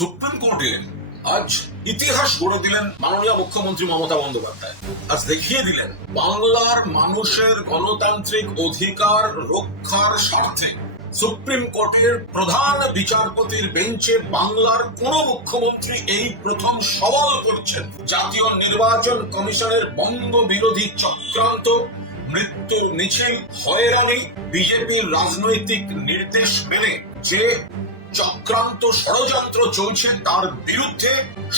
Supreme কোর্টে আজ ইতিহাস গড়ে দিলেন মাননীয় মুখ্যমন্ত্রী মমতা বন্দ্যোপাধ্যায়। আজ দেখিয়ে দিলেন বাংলার মানুষের গণতান্ত্রিক অধিকার রক্ষার স্বার্থে সুপ্রিম কোর্টের প্রধান বিচারপতির বেঞ্চে বাংলার কোন মুখ্যমন্ত্রী এই প্রথম সওয়াল করছেন জাতীয় নির্বাচন কমিশনের বঙ্গ বিরোধী চক্রান্ত, মৃত্যুর মিছিল, হয়রানি, বিজেপির রাজনৈতিক নির্দেশ মেনে যে চক্রান্ত ষড়যন্ত্র চলছে তার বিরুদ্ধে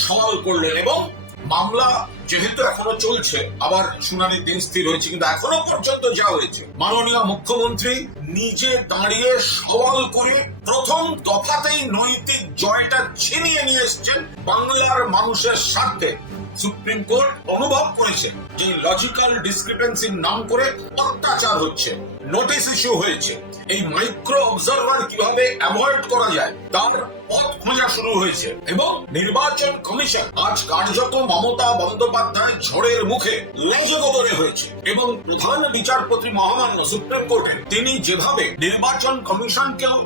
সওয়াল করলেন। এবং মামলা যেহেতু এখনো চলছে, আবার শুনানির দিন স্থির হয়েছে, কিন্তু এখনো পর্যন্ত যা হয়েছে মাননীয় মুখ্যমন্ত্রী নিজে দাঁড়িয়ে সওয়াল করে প্রথম দফাতেই নৈতিক জয়টা ছিনিয়ে নিয়ে এসছেন বাংলার মানুষের স্বার্থে। সুপ্রিম কোর্ট অনুভব করেছে যে লজিক্যাল ডিসক্রিপেন্সির নাম করে অত্যাচার হচ্ছে, নোটিশ ইস্যু হয়েছে, এই মাইক্রো অবজারভার কিভাবে অ্যাভয়েড করা যায় তার পথ খোঁজা শুরু হয়েছে। এবং নির্বাচন কমিশন আজ কার্যত মমতা বন্দ্যোপাধ্যায় ঝড়ের মুখে লজগবরে হয়েছে। এবং প্রধান বিচারপতি মহামান্য সুপ্রিম কোর্টে তিনি যেভাবে নির্বাচন কমিশনকেও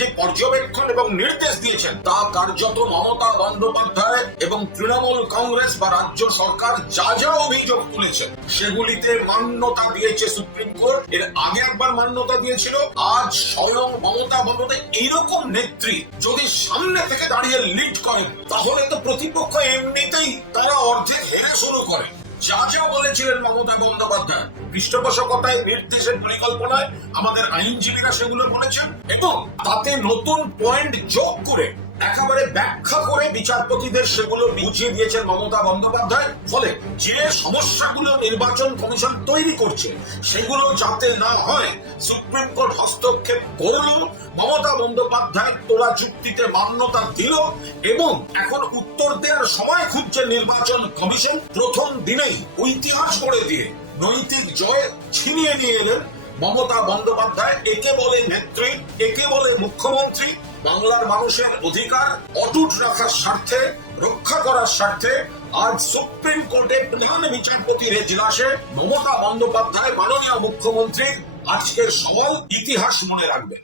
যে পর্যবেক্ষণ এবং নির্দেশ দিয়েছেন তা কার্যত মমতা বন্দ্যোপাধ্যায় এবং তৃণমূল কংগ্রেস বা রাজ্য সরকার যা যা অভিযোগ তুলেছেন সেগুলিতে মান্যতা দিয়েছে সুপ্রিম কোর্ট। এর আগে একবার মান্যতা দিয়েছিল। আজ স্বয়ং মমতা বন্দ্যোপাধ্যায় এইরকম নেত্রী যদি সামনে থেকে দাঁড়িয়ে লিড করেন তাহলে তো প্রতিপক্ষ এমনিতেই তারা অর্ধেক হেরে শুরু করে। যা যা বলেছিলেন মমতা বন্দ্যোপাধ্যায় পৃষ্ঠপোষকতায়, নির্দেশের পরিকল্পনায় আমাদের আইনজীবীরা সেগুলো বলেছেন এবং তাতে নতুন পয়েন্ট যোগ করে একেবারে ব্যাখ্যা করে বিচারপতিদের সেগুলো বুঝিয়ে দিয়েছেন মমতা বন্দ্যোপাধ্যায়। ফলে যে সমস্যাগুলো নির্বাচন কমিশন তৈরি করছে সেগুলো যাতে না হয় সুপ্রিম কোর্ট হস্তক্ষেপ করল, মমতা বন্দ্যোপাধ্যায় তোলা চুক্তিতে মান্যতা দিল এবং এখন উত্তর দেওয়ার সময় খুঁজছে নির্বাচন কমিশন। প্রথম দিনেই ইতিহাস গড়ে দিয়ে নৈতিক জয় ছিনিয়ে নিয়ে এলেন মমতা বন্দ্যোপাধ্যায়। একে বলে নেত্রী, একে বলে মুখ্যমন্ত্রী। বাংলার মানুষের অধিকার অটুট রাখার স্বার্থে, রক্ষা করার স্বার্থে আজ সুপ্রিম কোর্টে প্রধান বিচারপতির এজলাসে মমতা বন্দ্যোপাধ্যায় মাননীয় মুখ্যমন্ত্রী আজকের সওয়াল ইতিহাস মনে রাখবে।